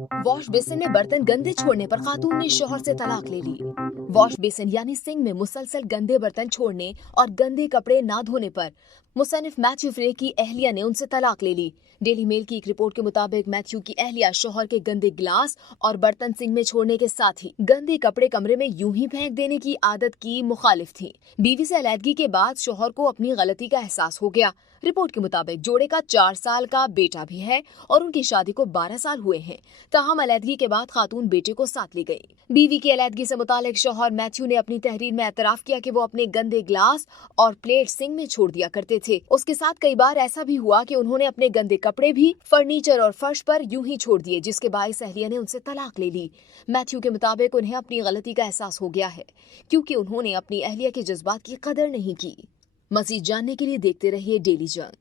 Wash basin में बर्तन गंदे छोड़ने पर खातून ने शौहर से तलाक ले ली। वॉश बेसिन यानी सिंक में मुसलसल गंदे बर्तन छोड़ने और गंदे कपड़े ना धोने पर मुसन्निफ मैथ्यू फ्रे की अहलिया ने उनसे तलाक ले ली। डेली मेल की एक रिपोर्ट के मुताबिक मैथ्यू की अहलिया शौहर के गंदे गिलास और बर्तन सिंक में छोड़ने के साथ ही गंदे कपड़े कमरे में यूं ही फेंक देने की आदत की मुखालिफ थी। बीवी से अलैदगी के बाद शौहर को अपनी गलती का एहसास हो गया। रिपोर्ट के मुताबिक जोड़े का 4 साल का बेटा भी है और उनकी शादी को 12 साल हुए हैं। ताहम अलैदगी के बाद खातून बेटे को साथ ले गई। बीवी की अलैदगी से मुतालिक शौहर मैथ्यू ने अपनी तहरीर में एतराफ किया कि वो अपने गंदे ग्लास और प्लेट सिंक में छोड़ दिया करते थे। उसके साथ कई बार ऐसा भी हुआ कि उन्होंने अपने गंदे कपड़े भी फर्नीचर और फर्श पर यूं ही छोड़ दिए, जिसके बाइस अहलिया ने उनसे तलाक ले ली। मैथ्यू के मुताबिक उन्हें अपनी गलती का एहसास हो गया है क्योंकि उन्होंने अपनी अहलिया के जज्बात की कदर नहीं की। मज़ीद जानने के लिए देखते रहिए डेली जंग।